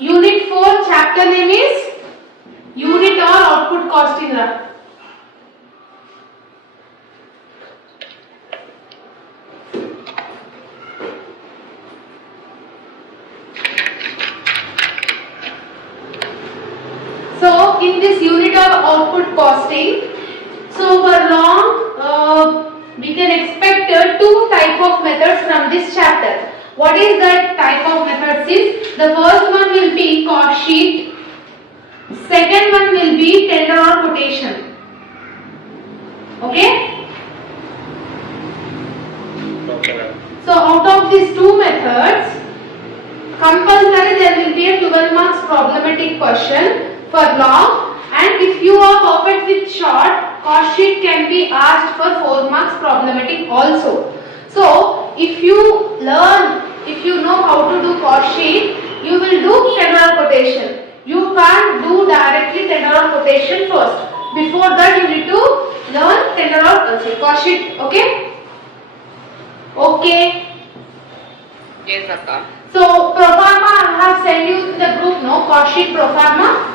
Unit 4 chapter name is Unit or Output Costing. So in this unit of output costing, so for long we can expect two type of methods from this chapter. What is that type of methods is, the first one will be cost sheet, second one will be tender or quotation. Okay? Okay. So out of these two methods, compulsory there will be a 12 marks problematic question for long, and if you are perfect with short, cost sheet can be asked for 4 marks problematic also. So if you know how to do cost sheet, you will do tender or quotation. You can't do directly tender or quotation first. Before that you need to learn tender or cost sheet. Okay? Okay. Yes, Akka. So proforma I have sent you in the group, no, cost sheet proforma.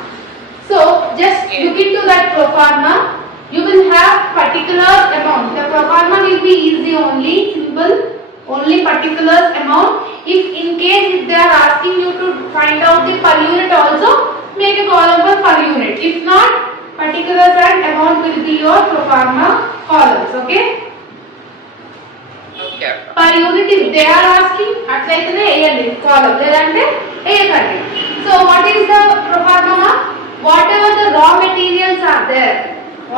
So just look into that proforma. You will have particular amount. The proforma will be easy only, simple, only particular amount. If in case if they are asking you to find out the per unit also, make a column for per unit. If not, particulars and amount will be your proforma columns. Okay? Okay. Per unit if they are asking, atlaitane A column, ledante A. So what is the proforma? Whatever the raw materials are there, in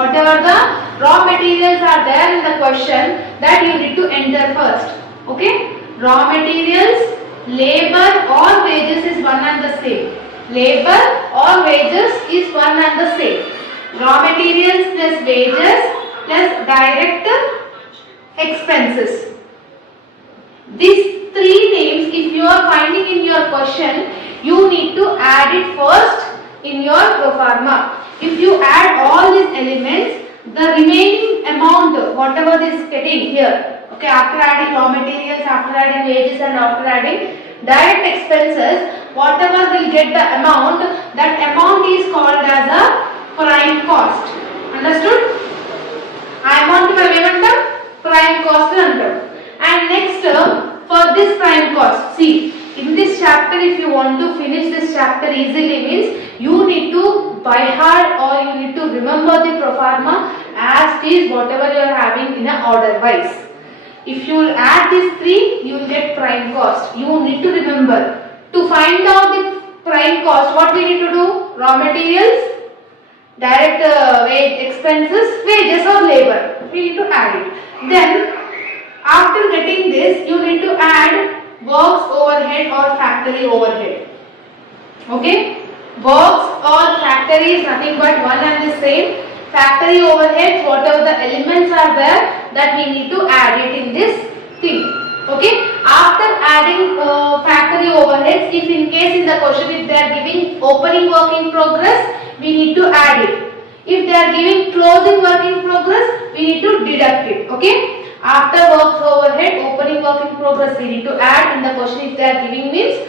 the question, that you need to enter first. Okay? Raw materials, labor or wages is one and the same. Labor or wages is one and the same. Raw materials plus wages plus direct expenses. These three names, if you are finding in your question, you need to add it first in your proforma. If you add all these elements, the remaining amount, whatever is getting here, okay, after adding raw materials, after adding wages and after adding direct expenses, whatever will get the amount, that amount is called as a prime cost. Understood? I want to prime cost under. And next, for this prime cost, see, in this chapter, if you want to finish this chapter easily, means you need to by heart or you need to remember the proforma as is whatever you are having in a order wise. If you add these three, you will get prime cost. You need to remember. To find out the prime cost, what we need to do? Raw materials, direct wage expenses, wages or labor. We need to add it. Then after getting this, you need to add works overhead or factory overhead. Okay? Works or factory is nothing but one and the same. Factory overheads, whatever the elements are there, that we need to add it in this thing. Okay? After adding factory overheads, if in case in the question if they are giving opening work in progress, we need to add it. If they are giving closing work in progress, we need to deduct it. Okay? After works overhead, opening work in progress we need to add in the question if they are giving means.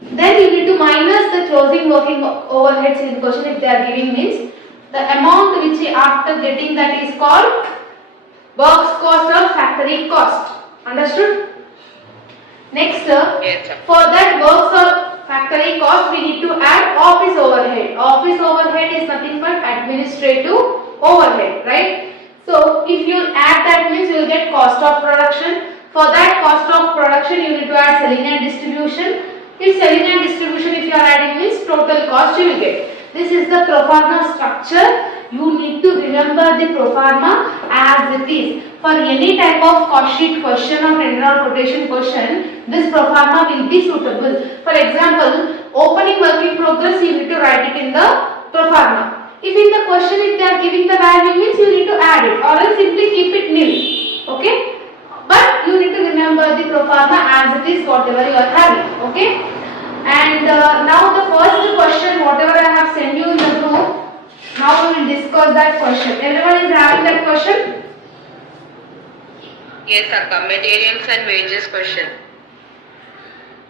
Then you need to minus the closing working overheads in the question if they are giving means. The amount which after getting that is called works cost or factory cost. Understood? Next, for that works or factory cost we need to add office overhead. Office overhead is nothing but administrative overhead, right? So if you add that means you will get cost of production. For that cost of production you need to add selling and distribution. If selling and distribution if you are adding means total cost you will get. This is the proforma structure. You need to remember the proforma as it is. For any type of cost sheet question or tender or quotation question, this proforma will be suitable. For example, opening work in progress you need to write it in the proforma. If in the question if they are giving the value means you need to add it or else simply keep it nil. Okay? But you need to remember the proforma as it is whatever you are having. Okay? And now the first question whatever I have sent you in the group, now we will discuss that question. Everyone is having that question? Yes, Akka. Materials and wages question.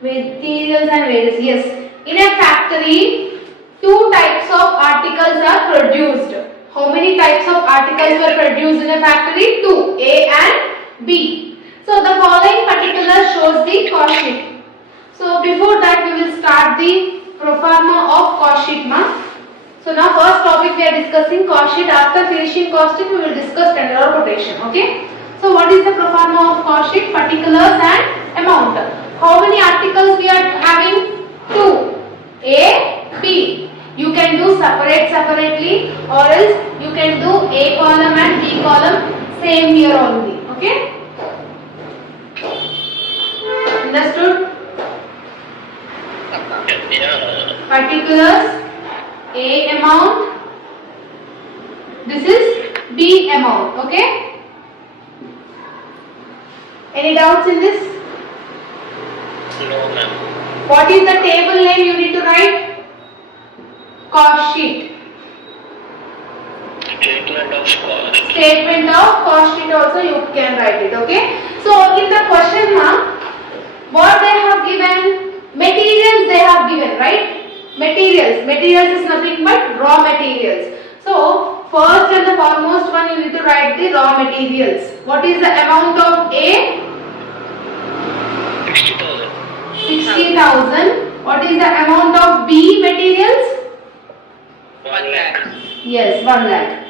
Materials and wages, yes. In a factory, two types of articles are produced. How many types of articles were produced in a factory? Two, A and B. So the following particulars shows the cost sheet. So before that we will start the pro forma of cost sheet, ma. So now first topic we are discussing cost sheet. After finishing costing we will discuss tender or quotation. Okay. So what is the pro forma of cost sheet? Particulars and amount. How many articles we are having? Two. A, B. You can do separately or else you can do A column and B column same here only. Okay. Understood? Yeah. Particulars, A amount. This is B amount. Okay. Any doubts in this? No, ma'am. What is the table name you need to write? Cost sheet. Statement of cost. Statement of cost sheet also you can write it. Okay. So in the question now, what they have given? Materials they have given, right? Materials is nothing but raw materials. So first and the foremost one you need to write the raw materials. What is the amount of A? 60,000. 60,000. What is the amount of B materials? 1 lakh. Yes, 1 lakh.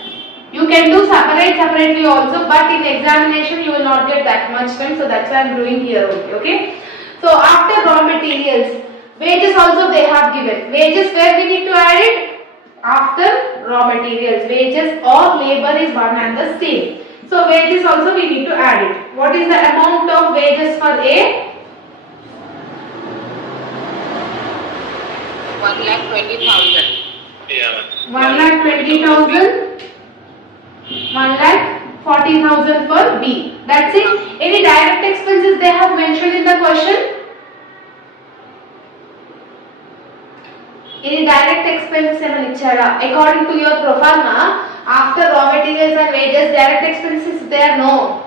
You can do separately also, but in examination you will not get that much time, so that's why I am doing here only. Okay. So after raw materials, wages also they have given. Wages where we need to add it? After raw materials. Wages or labor is one and the same. So wages also we need to add it. What is the amount of wages for A? 1,20,000. Yeah. 1,20,000. 1,40,000 for B. That's it. Any direct expenses they have mentioned in the question? Any direct expenses according to your pro forma, after raw materials and wages, direct expenses there no.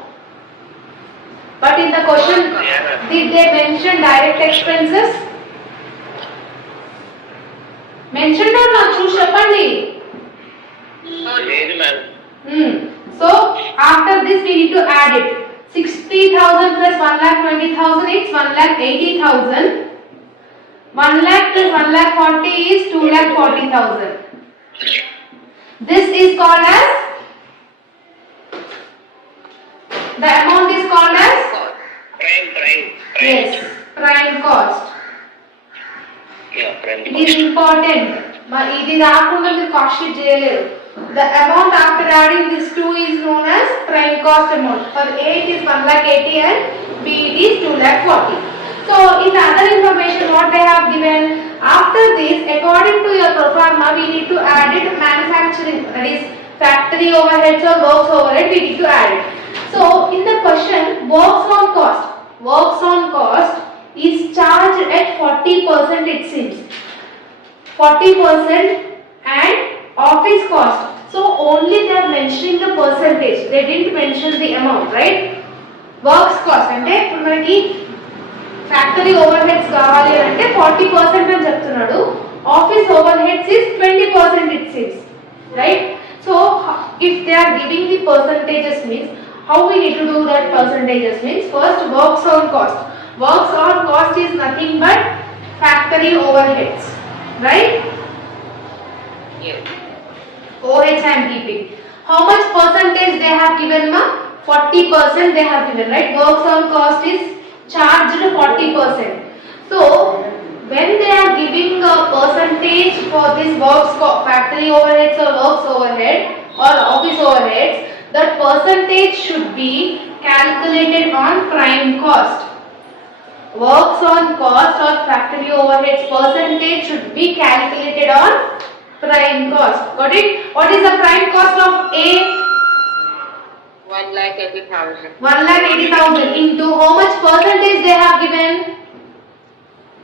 But in the question, did they mention direct expenses? Mentioned or not? Choose Shapandi. లేదు ma'am. So after this we need to add it. 60,000 plus 1,20,000 it's 1,80,000. 1 lakh plus 1,40,000 is 2,40,000. This is called as, the amount is called as, Prime. yes, prime cost. Yeah, prime It is cost. important. ఇది రాకుండా మీరు cost sheet చేయలేరు. The amount after adding these two is known as prime cost amount. For A it is 1,80,000 and B it is 2,40,000. So in the other information what they have given, after this according to your pro forma we need to add it manufacturing, that is factory overheads or works overhead we need to add it. So in the question works on cost is charged at 40% it seems. 40% and office cost. So only they are mentioning the percentage. They didn't mention the amount, right? Works cost అంటే ఇప్పుడు మనకి factory over heads కావాలి అంటే 40% అని చెప్తున్నాడు. Office over heads is 20% it seems, right? So if they are giving the percentages means how we need to do that percentages means first works on cost. Works on cost is nothing but factory overheads, right? Yes. OH I am keeping. How much percentage they have given ma? 40% they have given, right? Works on cost is charged 40%. So when they are giving a percentage for this factory overheads or works overhead or office overheads, that percentage should be calculated on prime cost. Works on cost or factory overheads percentage should be calculated on prime cost. Got it? What is the prime cost of A? 1,80,000. 1,80,000 into how much percentage they have given?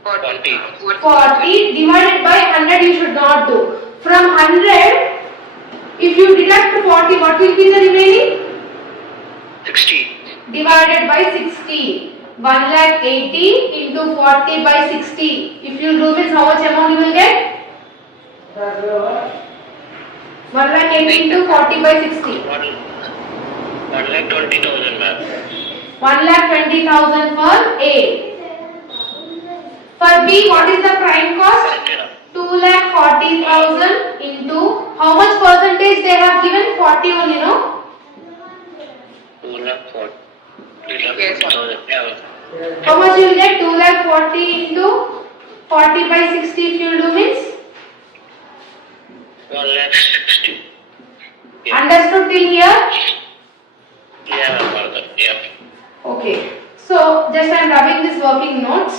40. 40 divided by 100 you should not do. From 100, if you deduct 40, what will be the remaining? 60. Divided by 60. 1,80,000 into 40 by 60. If you do this, how much amount 180 into 40 by 60. 1,20,000, ma'am. 1,20,000 for A. For B, what is the prime cost? 2,40,000 into how much percentage they have given? 40 only, no? 2,40,000. Yeah. How much you will get? 2,40,000 into 40 by 60 if you do means? 1,60,000. Yeah. Understood till here? Yeah, ma'am. Yeah. Okay. So just I am rubbing this working notes.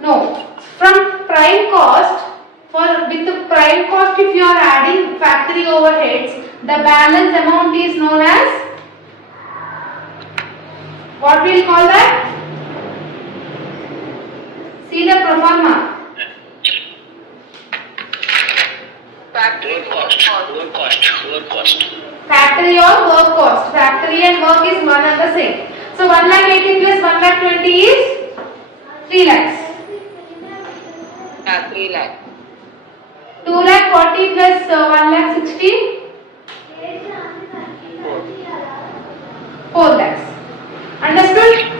No. From prime cost, with the prime cost if you are adding factory overheads, the balance amount is known as, what we will call that? See the pro forma. Factory cost. Factory or work cost. Factory and work is one and the same. So 1,80,000 plus 1,20,000 is 3 lakhs. Yeah, 3 lakh. 2,40,000 plus 1,60,000 4 lakhs. Understood?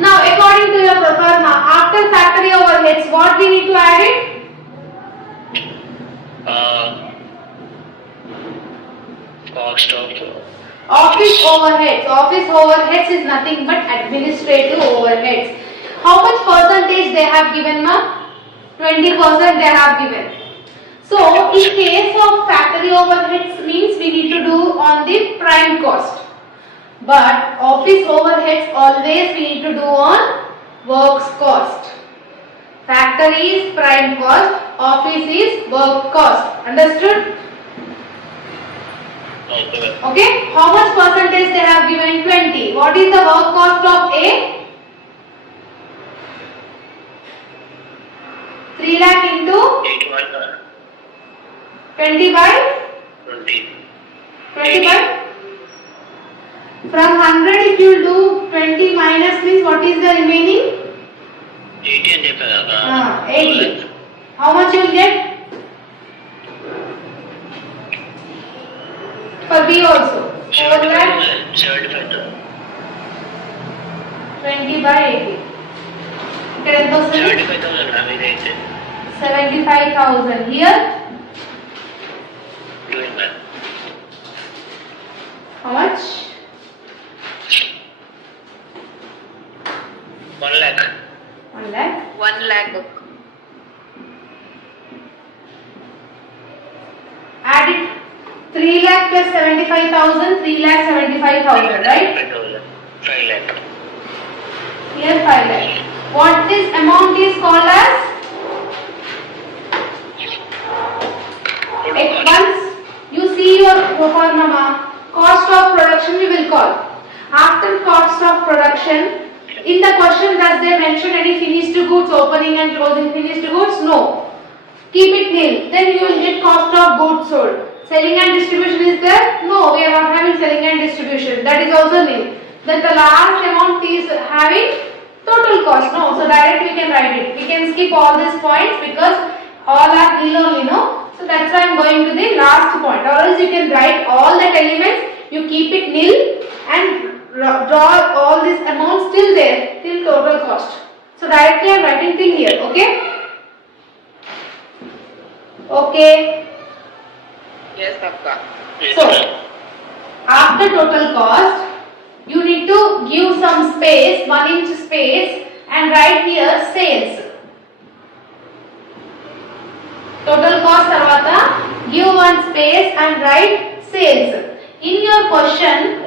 Now according to your pro forma, after factory overheads, what we need to add it? Cost of Office overheads. Office overheads is nothing but administrative overheads. How much percentage they have given, ma'am? 20% they have given. So in case of factory overheads means we need to do on the prime cost. But office overheads always we need to do on works cost. Factory is prime cost, office is work cost. Understood? Okay. How much percentage they have given? 20. What is the work cost of A? 3 lakh into 20 by 20 by. From 100 if you do 20 minus means what is the remaining? 80. How much you will get? For B also. 4 lakh 20 by 80. Okay, 75,000 here. How much? 1 lakh. 1 lakh. 1 lakh. Add it. 3 lakh plus 75,000. 3 lakh 75,000, right? 5 lakh. Here 5 lakh. What this amount is called as? Once you see your pro forma, cost of production we will call. After cost of production, in the question does they mention any finished goods, opening and closing finished goods? No. Keep it nil. Then you will get cost of goods sold. Selling and distribution is there? No, we are not having selling and distribution. That is also nil. Then the last amount is having total cost. No, so direct we can write it. We can skip all these points because all are nil only, no? So that's why I am going to the last point. Or else you can write all that elements, you keep it nil and draw all these amounts till there, till total cost. So directly I am writing till here, okay? Okay. Yes, Akka. So, after total cost, you need to give some space, 1 inch space and write here sales. Total cost tarvata, give 1 space and write sales. In your question,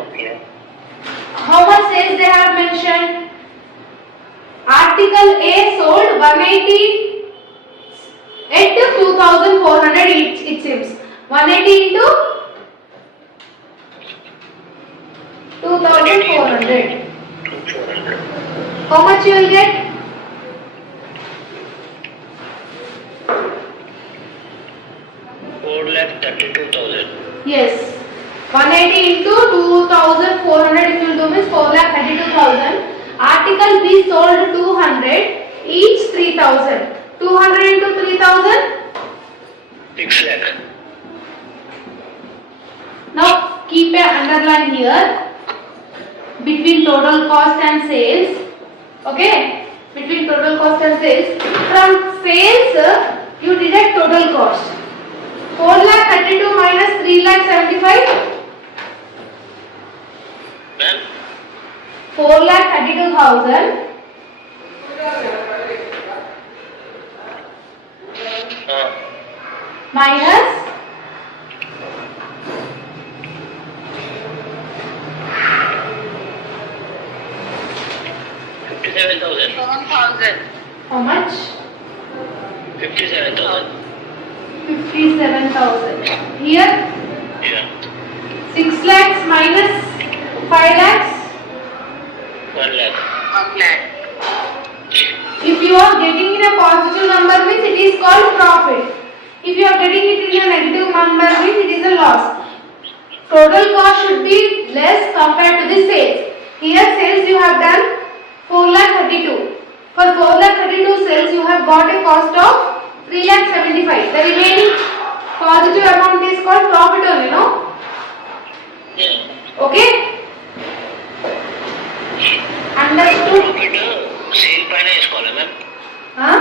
how much sales they have mentioned? Article A sold 180 at 2,400 it seems. 180 into 2,400. How much you will get? 4,32,000. Yes. 180 into 2,400 if you do means 4,32,000. Article B sold 200, each 3,000. 200 into 3000. 6 lakh. Now keep a underline here between total cost and sales. Okay, between total cost and sales. From sales you deduct total cost. 4,32,000 minus 3,75,000. Ma'am? 4,32,000 minus 57,000. 7,000. how much? 57,000. 57,000. Here Yeah. 6 lakhs minus 5 lakhs. 1 lakh. 1 lakh. If you are getting in a positive number means it is called profit. If you are getting it in a negative number means it is a loss. Total cost should be less compared to the sales. Here sales you have done 4,32,000. For 4,32,000 sales you have got a cost of 3,75,000. The remaining positive amount is called profit only, no? Yeah. Okay? Understood? Profit sale పైన వేసుకోవాలి ma'am. Huh?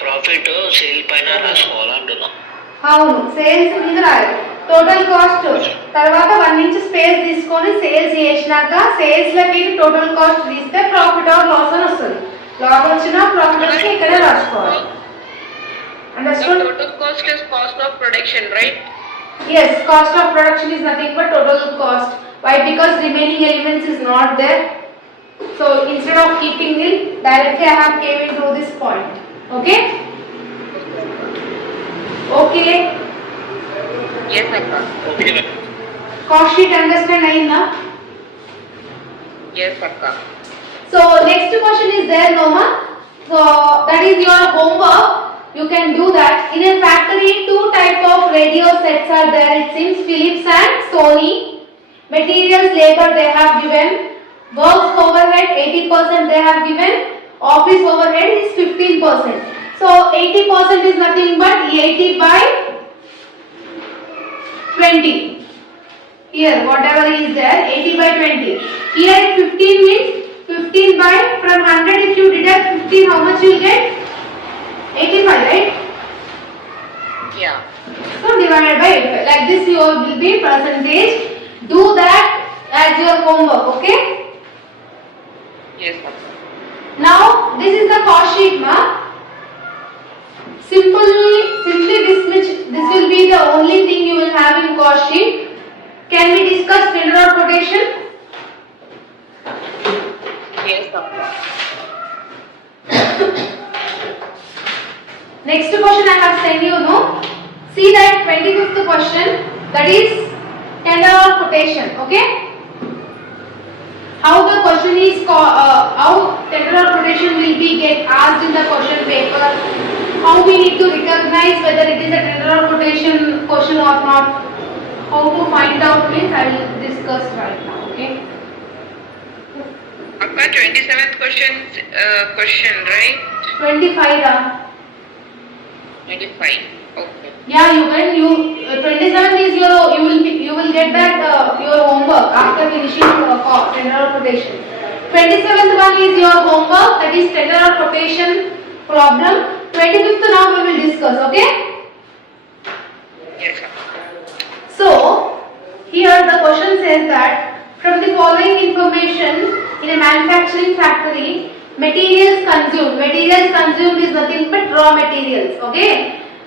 Profit sale పైన రాసుకోవాలి అంటున్నా. అవును, sales మీద రాయాలి. Total cost తర్వాత 1 inch space తీసుకొని సేల్స్ చేసినాక సేల్స్ లకి టోటల్ కాస్ట్ తీస్తే ప్రాఫిట్ ఆర్ లాస్ అని వస్తుంది. లాస్ వచ్చినా ప్రాఫిట్ వచ్చినా ఇక్కడే రాసుకోవాలి. The understood? total cost is cost of production, right? Yes, cost of production is nothing but total cost. Why? Because remaining elements is not there. So instead of keeping it directly, I have came into this point. Okay? Okay. Yes, Akka. Okay ma'am. Cost sheet understand aina? Yes, Akka. So next question is there, Noma. So that is your homework. You can do that. In a factory, 2 type of radio sets are there. It seems Philips and Sony. Materials, labor they have given. Works overhead 80% they have given. Office overhead is 15%. So 80% is nothing but 80 by 20. Here whatever is there 80 by 20. Here 15 means 15 by from 100 if you deduct 15 how much you will get? 85, right? Yeah. So divided by 85. Like this you will be percentage. Do that as your homework, okay? Yes, Akka. Now this is the cost sheet, ma. Simply this will be the only thing you will have in cost sheet. Can we discuss tender or quotation? Yes, Akka. Next question I have sent you, no? See that 25th question, that is tender or quotation, okay? How the question is how tender or quotation will be get asked in the question paper. How we need to recognize whether it is a tender or quotation question or not. How to find out means I will discuss right now, okay? Akka, 27th question, right? 25 ra. 25. Okay. Yeah, you can 27th is your you will get that your homework after finishing tender or quotation. 27th one is your homework, that is tender or quotation problem. 25th now we will discuss, okay? Yes, Akka. So here the question says that from the following information in a manufacturing factory, materials consumed is nothing but raw materials, okay?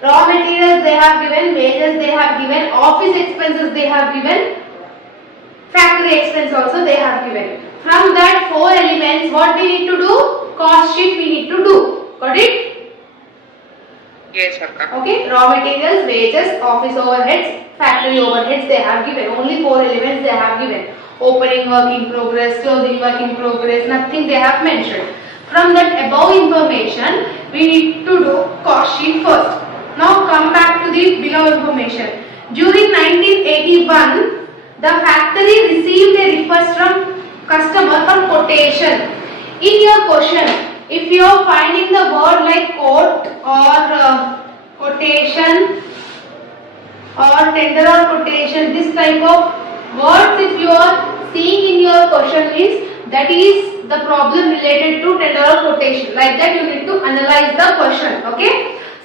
Raw materials they have given, wages they have given, office expenses they have given, factory expense also they have given. From that 4 elements, what we need to do? Cost sheet we need to do. Got it? Yes, Akka. Okay, raw materials, wages, office overheads, factory overheads they have given. Only 4 elements they have given. Opening work in progress, closing work in progress, nothing they have mentioned. From that above information, we need to do cost sheet first. Now come back to the below information. During 1981, the factory received a request from customer for quotation. In your question, if you are finding the word like quote or quotation or tender or quotation, this type of words if you are seeing in your question is, that is the problem related to tender or quotation. Like that you need to analyze the question. Okay.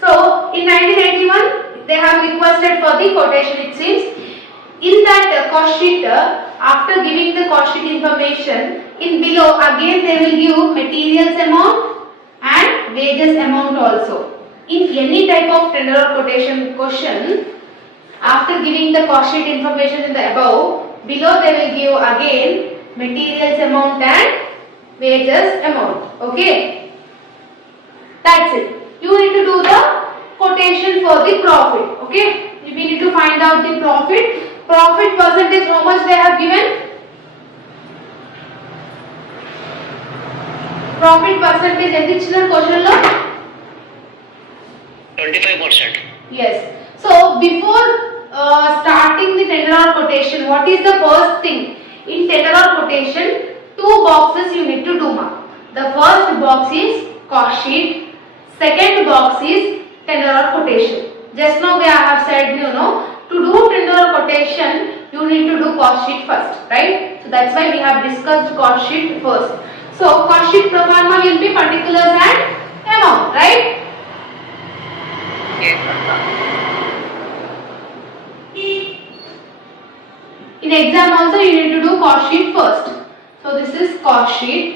So in 1991 they have requested for the quotation, it seems. In that cost sheet, after giving the cost sheet information, in below again they will give materials amount and wages amount also. In any type of tender or quotation question, after giving the cost sheet information in the above, below they will give again materials amount and wages amount. Okay, that's it. You need to do the quotation for the profit. Okay, we need to find out the profit. Profit percentage, how much they have given? Profit percentage ఎంత ఇచ్చినారు question లో? 25%. Yes. So before starting the tender or quotation, what is the first thing? In tender or quotation, two boxes you need to do, ma. The first box is cost sheet, second box is tender or quotation. Just now we have said, you know, to do tender or quotation, you need to do cost sheet first, right? So that's why we have discussed cost sheet first. So cost sheet pro forma will be particulars and amount, right? Yes, Akka. In exam also you need to do cost sheet first. So this is cost sheet.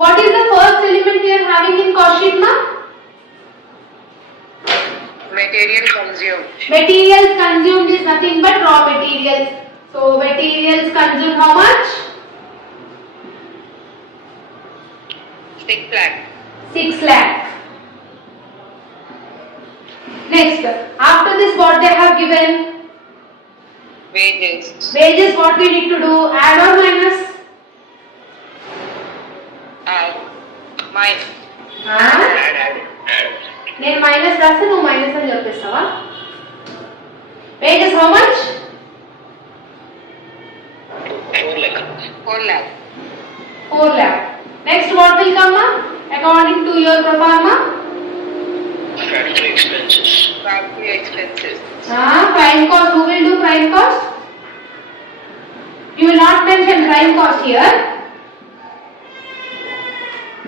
What is the first element we are having in cost sheet, ma? Material consumed. Materials consumed is nothing but raw materials. So materials consumed how much? 6 lakh. 6 lakh. Next, after this what they have given? Wages. Wages, what we need to do? Add or minus? Minus. Add. నేను minus రాస్తే నువ్వు minus అని చెప్పేస్తావా? Wages how much? 4 lakh. 4 lakh. 4 lakh. Next what will come, ma? According to your pro forma? Factory expenses. Factory expenses. Prime cost. Who will do prime cost? You will not mention prime cost here.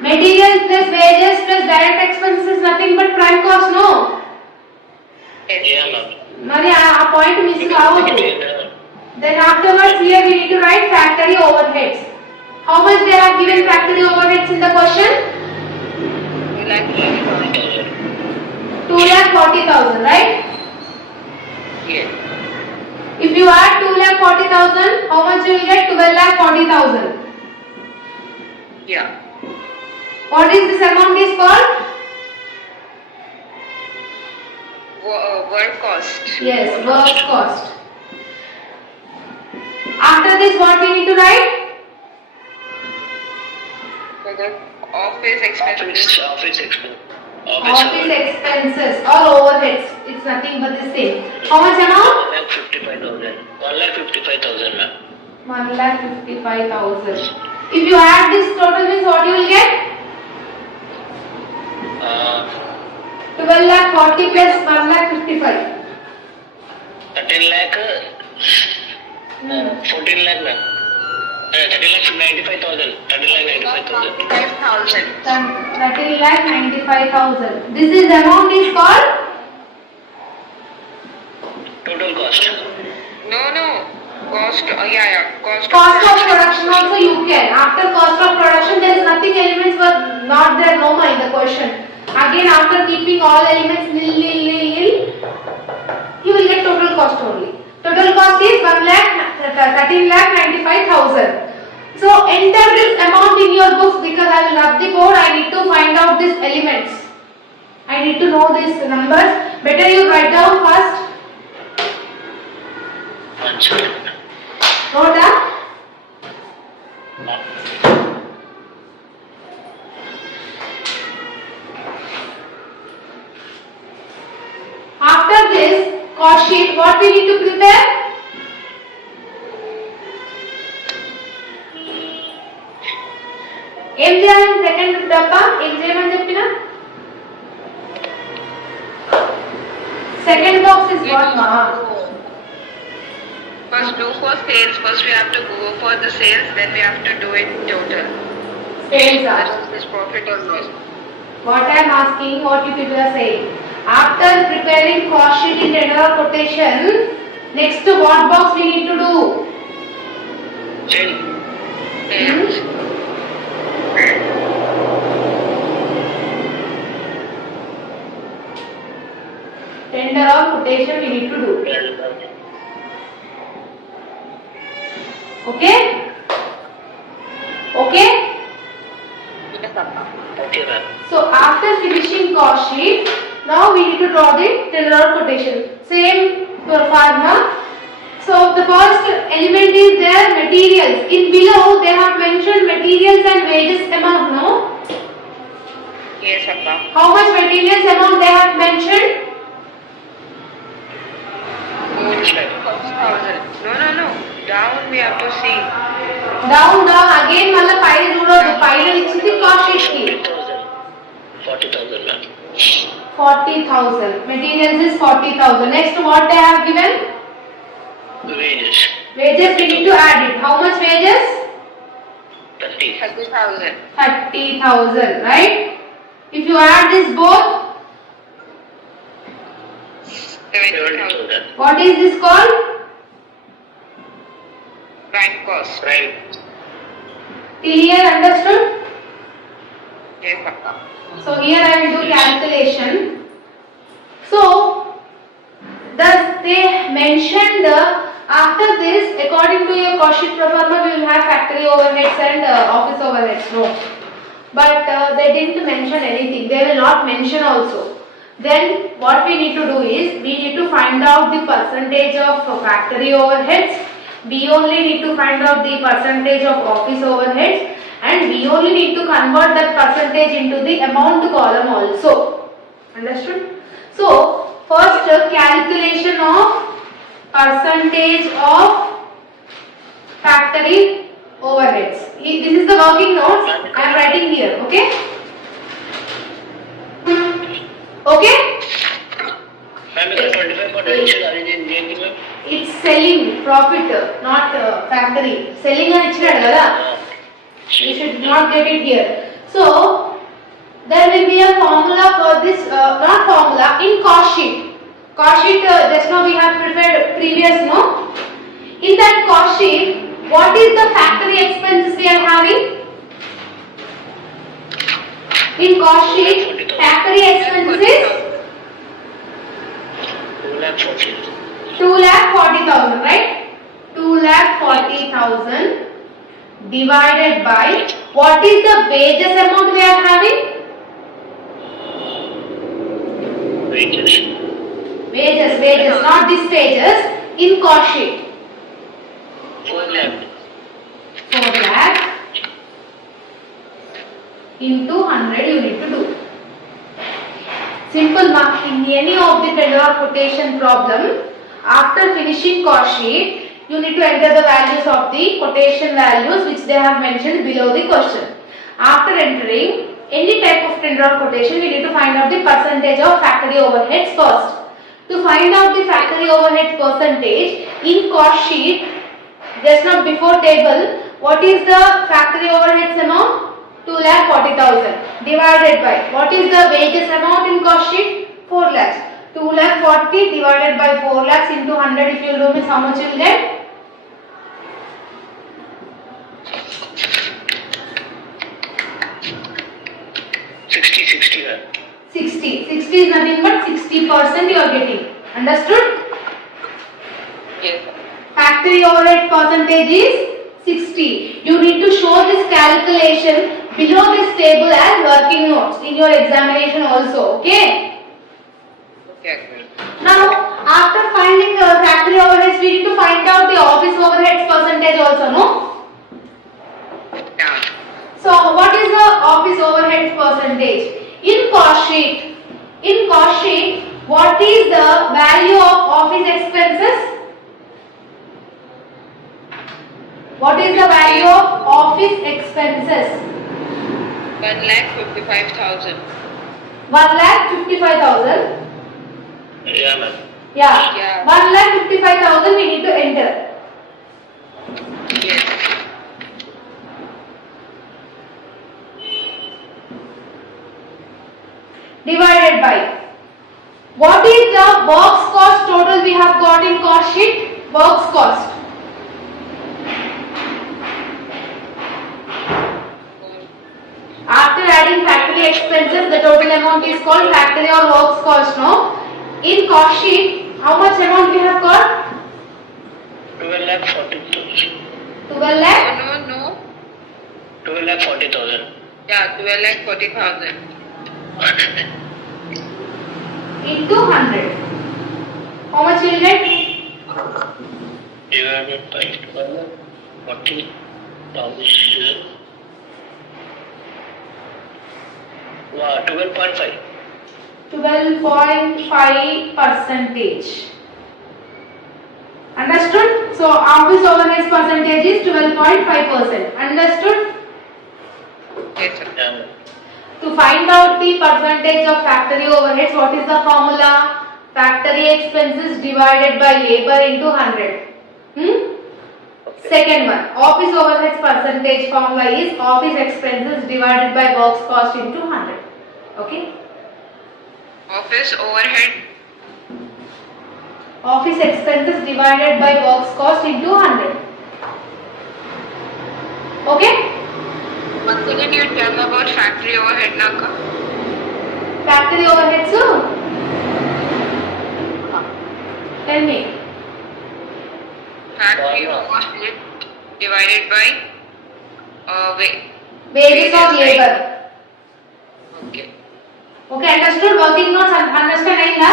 Materials plus wages plus direct expenses is nothing but prime cost, no? Yes. Yeah, ma'am. మరి ఆ point miss కావద్దు. Then afterwards here we need to write factory overheads. How much they have given factory overheads in the question? 2,40,000. 2,40,000, right? Yes. If you add 2,40,000, how much you will get? 12,40,000. Yeah. What is this amount is called? Work cost. Yes, work cost. After this what we need to write? Office expenses. Office expense. Office expenses or overheads. It's nothing but the same. How much amount? 1,55,000. 1,55,000, ma'am. 1,55,000. If you add this total means what you will get? 12,40,000 plus 1,55,000. 13 lakh. 14 lakh, ma'am. 13,95,000. 13,95,000. 5,000. 13,95,000. This is amount is called Total cost. No. Cost. Cost of production also you can. After cost of production there is nothing elements were not there no more in the question. Again after keeping all elements nil, you will get total cost only. Total cost is 13,95,000. So enter this amount in your books because I will rub the board. I need to find out these elements. I need to know these numbers. Better you write down first. One second. Note down. After this cost sheet, what we need to prepare? ఏం చేయాలి second డబ్బా ఏం చేయమని చెప్పిన second box is what మా First do for sales. First we have to go for the sales. Then we have to do it total. sales That are is this profit or loss. what I am asking what you people are saying after preparing cost sheet in tender quotation next what box we need to do Sale. Sales. tender or quotation we need to do okay okay Yes, Papa. Okay, ma'am. so after finishing cost sheet now we need to draw the tender or quotation same for pharma so the first element is their materials in below they have mentioned materials and wages amount no Yes, Papa. how much materials amount they have mentioned 40,000. No. Down we have to see. down again మళ్ళీ పైన చూడొద్దు పైన ఇచ్చింది cost sheet కి 40,000, ma'am. 40,000 materials is 40,000 next what they have given Wages. wages we need to add it how much wages 30. 30,000. 30,000 right if you add this both 70,000. what is this called Bank cost. Right. till here understood Yes, Papa. so here I will do calculation so thus they mentioned after this according to your cost sheet pro forma we will have factory overheads and office overheads no but they didn't mention anything they will not mention also then what we need to do is we need to find out the percentage of factory overheads we only need to find out the percentage of office overheads and we only need to convert that percentage into the amount column also understood so first calculation of percentage of factory overheads this is the working notes I am writing here okay okay Ma'am, is 25 potential origin JNT, ma'am? it's selling profit not factory selling అని ఇచ్చినాడు కదా you should not get it here so there will be a formula for this not formula in cost sheet just now we have prepared previous no in that cost sheet what is the factory expenses we are having in cost sheet factory expenses 2,40,000. 2,40,000 right 2,40,000 divided by what is the wages amount we are having Wages. wages not this wages in cost sheet 4 lakh. 4 lakh into 100 you need to do simple mark in any of the tender or quotation problem after finishing cost sheet you need to enter the values of the quotation values which they have mentioned below the question after entering any type of tender or quotation we need to find out the percentage of factory overheads first to find out the factory overheads percentage in cost sheet just now before table what is the factory overheads amount 2,40,000 divided by what is the wages amount in cost sheet 4 lakhs 2,40,000 divided by 4 lakhs into 100 if you do means how much you will get 60, ma'am. 60 is nothing but 60% you are getting understood Yes. factory overhead percentage is 60 you need to show this calculation below this table as working notes in your examination also okay Okay. now after finding the factory overheads we need to find out the office overheads percentage also no Down. so what is the office overheads percentage in cost sheet what is the value of office expenses what is the value of office expenses 1,55,000. 1,55,000. Yeah, ma'am. Yeah. Yeah. 1,55,000 we need to enter. Yes. Divided by. What is the works cost total we have got in cost sheet? Works cost. After adding factory expenses, the total amount is called factory or works cost. No? In cost sheet, how much amount we have got? 12,40,000. 12 lakh. No. 12,40,000. Yeah, 12,40,000. Into 100. How much will you get? Divided by 12,40,000. Wow, 12.5. 12.5 percentage. Understood? So office overheads percentage is 12.5%. Understood? Yes, sir. Yeah, ma'am. To find out the percentage of factory overheads, what is the formula? Factory expenses divided by labor into 100. Second one, office overheads percentage formula is office expenses divided by works cost into 100. Okay? Office overhead. Office expenses divided by works cost into 100. Okay? Once again, you tell about factory overhead, Naka. Factory overheads, tell me. Factory overhead divided by Wages of labor. Okay. Okay, understood? Working notes, understand ainda?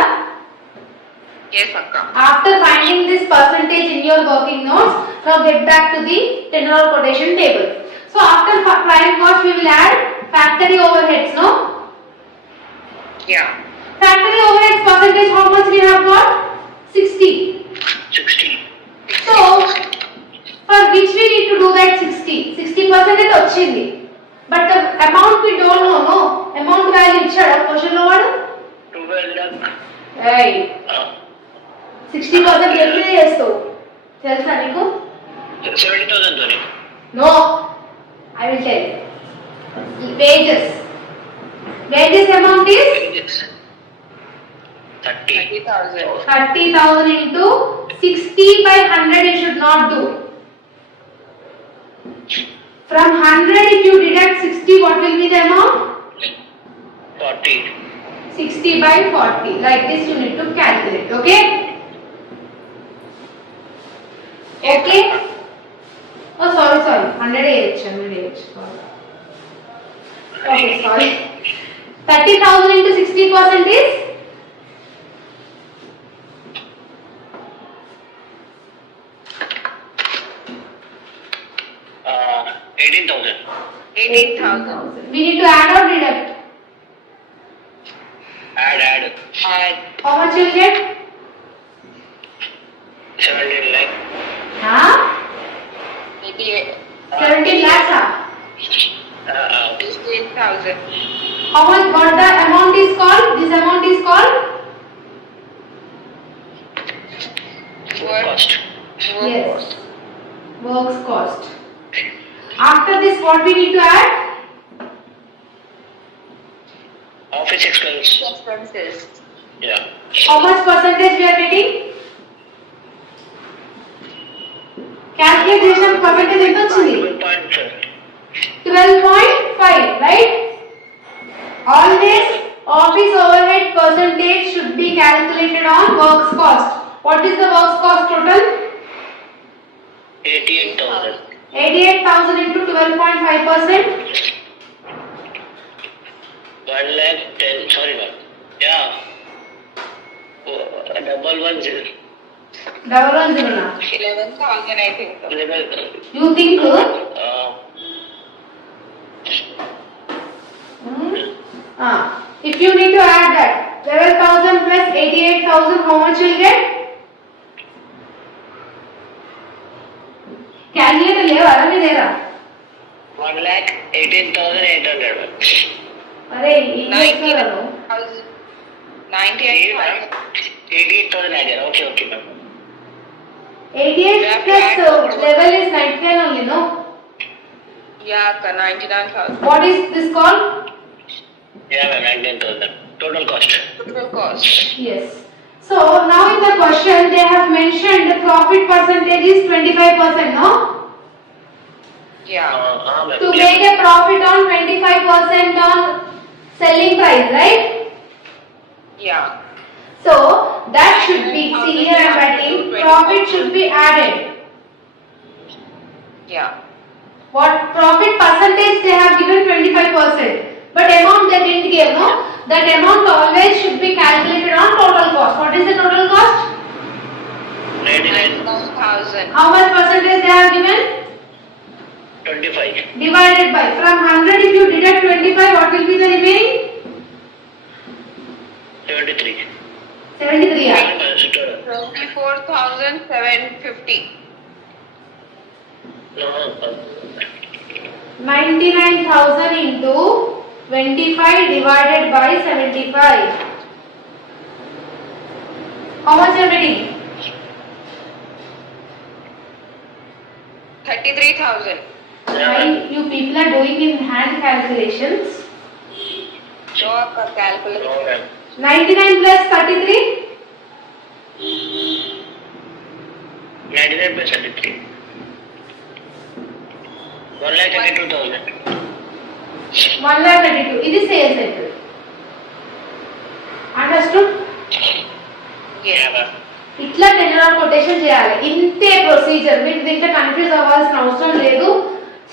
Yes, Akka. After finding this percentage in your working notes, now get back to the tenor or quotation table. So after prime cost, we will add factory overheads, no? Yeah. Factory overheads percentage, how much we have got? 60. 60. So, for which we need to do that 60? 60% is ochindi. But the amount we don't know, no? Amount value ichchada question lo vadu? 12 lakh. Hey. 60% ఎన్ని చేస్తావు తెలుసా నీకు 70,000 Dhoni. No I will tell wages amount is 30,000. 30,000 into 60 by 100 you should not do. From 100 if you deduct 60, what will be the amount? 40. 60 by 40. Like this you need to calculate. Okay? Okay? Oh sorry. 100 AH. Okay, sorry. 30,000 into 60% is? Uh, 18,000. 18,000. We need to add or deduct? Add. Add. How much you will get? 17 lakh. Huh? 17 lakhs. 18,000. How much? What the amount is called? This amount is called? Cost. Yes. Works cost. After this, what we need to add? Office expense. Expenses. Yeah. How much percentage we are getting? Calculate this percentage ఎంత వచ్చింది? 12.5, right? Always office overhead percentage should be calculated on works cost. What is the works cost total? 88,000. 88,000 into 12.5%. 1 lakh 10. Sorry, ma'am. Yeah. 110. 110 na? 11,000, I think so. 11,000. You think? If you need to add that 12,000 plus 88,000, how much you will get? Calculator leva, mi dera. 1 lakh 18,800. अरे ఏం చేస్తున్నారు? 98,000. 18,800. Okay, ma'am. 88 plus level is 99 only, no? Yeah, 99,000. What is this called? Yeah, ma'am, 19,000. Total cost. Total cost. Yes. So now in the question they have mentioned the profit percentage is 25%, no? Yeah. Ma'am. To make a profit on 25% on selling price, right? Yeah. So that should be, see here I am writing, profit should be added. Yeah. What profit percentage they have given 25%, but amount they didn't give, no? That amount always should be calculated on total cost. What is the total cost? 99,000. How much percentage they have given? 25. Divided by, from 100 if you deduct 25, what will be the remaining? 73. 73, yeah. 24,750. No, 99,000 into 25 divided by 75. How much you are getting? 33,000. Why you people are doing in hand calculations? So, आपका no, calculator. ma'am. 99 plus 33? 99 plus 33. 1,32,000. 1,32. It is sales cycle. Understood? Yeah, ma'am. ఇట్లా tender quotation చేయాలి. ఇంతే procedure. మీరు దీంట్లో confuse అవ్వాల్సిన అవసరం లేదు.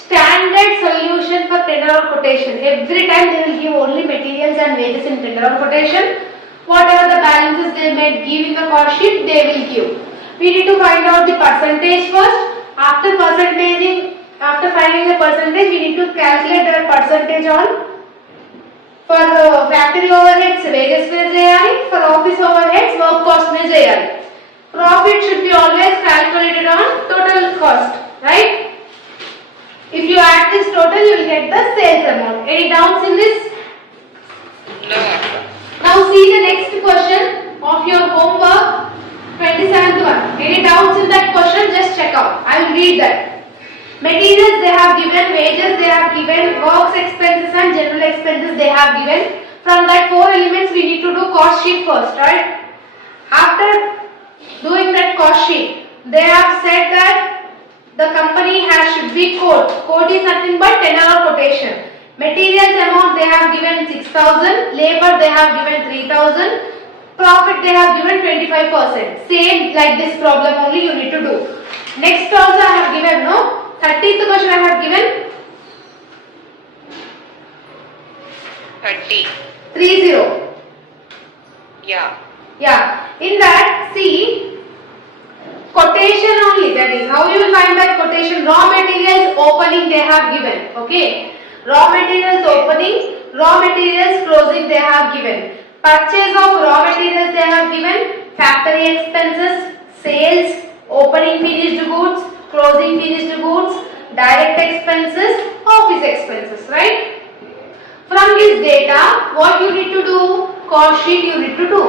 Standard solution for tender quotation. Every time they will give only materials and wages in tender quotation. Whatever the balances they may give in the cost sheet, they will give. We need to find out the percentage first. After finding the percentage, we need to calculate the percentage on. For factory overheads, wages pay cheyali. For office overheads, work cost may cheyali. Profit should be always calculated on total cost, right? If you add this total, you will get the sales amount. Any doubts in this? No. Now see the next question of your homework, 27th one. Any doubts in that question? Just check out. I will read that. Materials they have given, wages they have given, works expenses and general expenses they have given. From that 4 elements we need to do cost sheet first, right? After doing that cost sheet, they have said that the company should be quote. Quote is nothing but tenor or quotation. Materials amount they have given 6,000, labor they have given 3,000, profit they have given 25%. Same like this problem only you need to do. Next also I have given, no? 30th question I have given 30. 30. Yeah. Yeah. In that, see, quotation only, that is how you will find that quotation. Raw materials opening they have given, okay? Raw materials opening, raw materials closing they have given. Purchase of raw materials they have given, factory expenses, sales, opening finished goods, closing finished goods, direct expenses, office expenses, right? From this data, what you need to do? Cost sheet you need to do.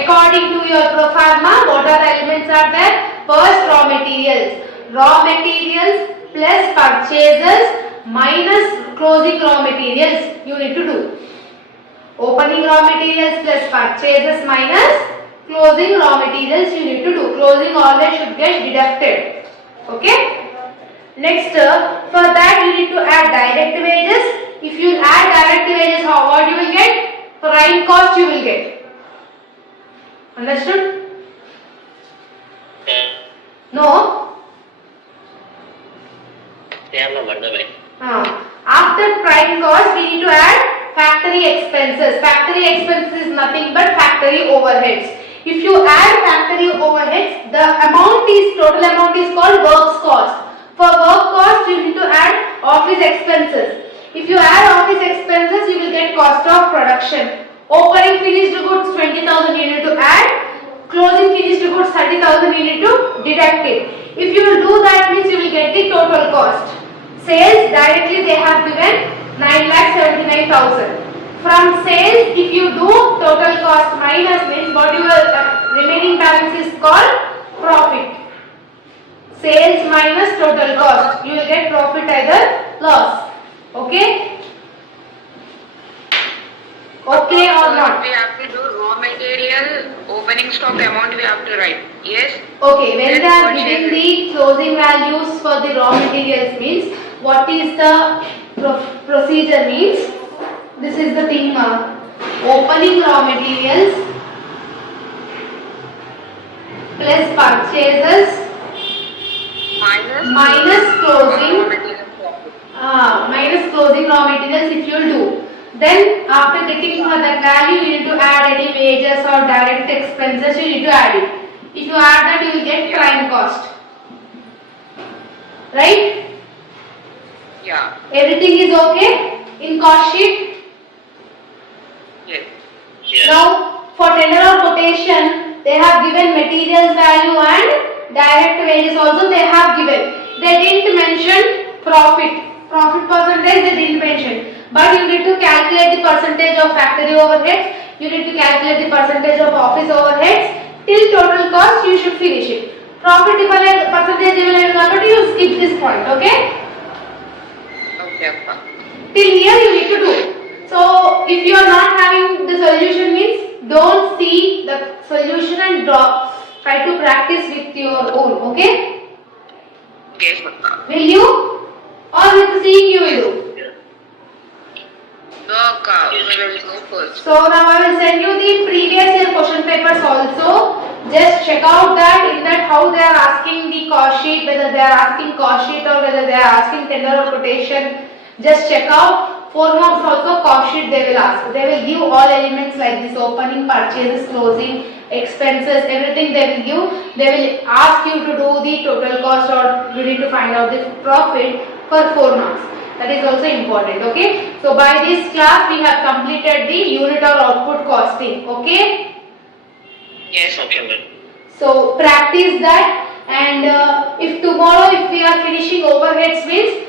According to your pro forma, what are the elements are there? First, raw materials. Raw materials plus purchases minus closing raw materials you need to do. Opening raw materials plus purchases minus closing raw materials you need to do. Closing always should get deducted. Okay? Next, for that you need to add direct wages. If you add direct wages, what you will get? Prime cost you will get. Understood? No? Yeah, ma'am, underway. After prime cost, we need to add factory expenses. Factory expenses is nothing but factory overheads. If you add factory overheads, the total amount is called works cost. For work cost, you need to add office expenses. If you add office expenses, you will get cost of production. Opening finished goods 20,000 you need to add. Closing finished goods 30,000 you need to deduct it. If you will do that, means you will get the total cost. Sales directly they have given 9,79,000. From sales, if you do total cost minus means what your remaining balance is called profit. Sales minus total cost. You will get profit either loss. Okay? Okay or not? We have to do raw material opening stock amount we have to write. Yes? Okay, when they are Then giving the closing values for the raw materials means what is the procedure means this is the thing opening raw materials plus purchases minus closing minus closing raw materials if you do. Then after getting for that value you need to add any wages or direct expenses, you need to add it. If you add that you will get prime cost. Right? Yeah. Everything is okay in cost sheet? Yes. Yes. Now for tender or quotation they have given materials value and direct wages also they have given. They didn't mention profit. Profit percentage they didn't mention. But you need to calculate the percentage of factory overheads. You need to calculate the percentage of office overheads. Till total cost you should finish it. Profit percentage you skip this point. Okay? Okay. Till here you need to do. So if you are not having the solution means don't see the solution and try to practice with your own. Okay? Yes. Will you? Or with seeing you will do? No, Akka. We will go first. So now I will send you the previous year question papers also. Just check out that in that how they are asking the cost sheet, whether they are asking cost sheet or whether they are asking tender or quotation. Just check out. 4 marks also cost sheet they will ask. They will give all elements like this opening, purchases, closing, expenses, everything they will give. They will ask you to do the total cost or you need to find out the profit for 4 marks. That is also important. Okay. So by this class we have completed the unit or output costing. Okay. Yes. Okay, ma'am. So practice that and if tomorrow if we are finishing overheads means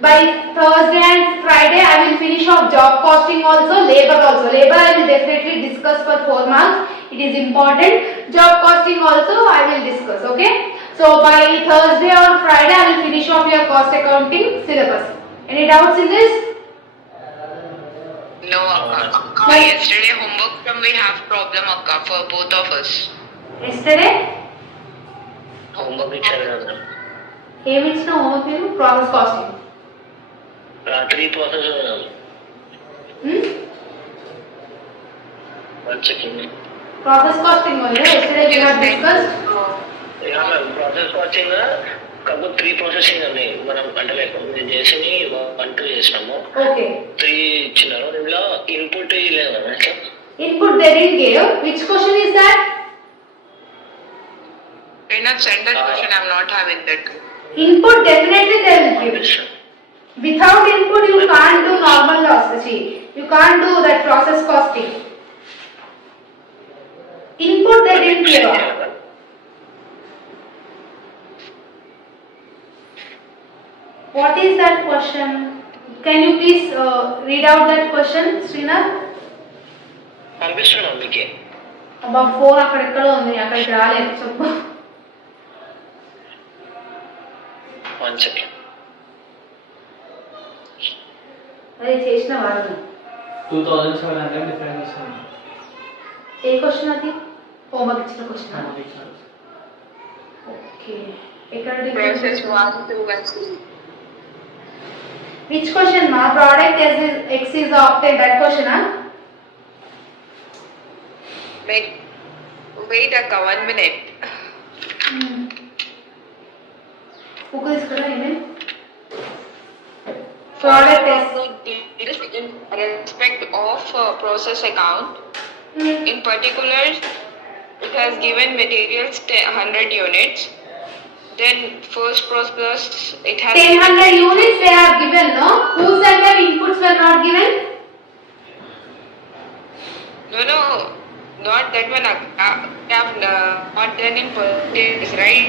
by Thursday and Friday I will finish off job costing also, labor also. Labor I will definitely discuss for 4 marks. It is important. Job costing also I will discuss. Okay. So by Thursday or Friday I will finish off your cost accounting syllabus. Any doubts in this? No, Akka. Yesterday homework from we have problem, Akka, for both of us. Yesterday? Homework ఇచ్చారు కదా. ఏమి ఇచ్చిన homework మీరు process casting 3 process. One second. Process casting only yesterday we have discussed. Yeah, ma'am. Process watching కాకపోతే 3 processing ఉన్నాయి. మనం అంటే like నేను చేసి 1 2 చేసాము. Okay. 3 ఇచ్చినారు. ఇందులో ఇన్పుట్ లేదు కదా. Input they didn't give. Which question is that? Can not send that question, I'm not having that. Input definitely they will give. Without input you can't do normal loss. See, you can't do that process costing. Input they didn't give. What is that question? Can you please read out that question, Srinath? పంపిస్తున్నాం మీకే. అబ్బా phone అక్కడెక్కడో ఉంది అక్కడికి రాలేదు చెప్పు. 1 second. అదే చేసిన వాళ్ళు 2700 డిఫరెంట్ ఇస్తుంది. ఏ క్వశ్చన్ అది హోంవర్క్ ఇచ్చిన క్వశ్చన్. ఓకే ఎక్కడ Process 1, 2, and 3. విచ్ క్వశ్చన్ మా product X is opted that question Wait, Akka, 1 minute. Book తీసుకురా email product Details in respect of process account. In particular, it has given materials 100 units. Then first process, it has 1000 units they have given, no? Who said that inputs were not given? No, not that one. I have not done in percentages, right?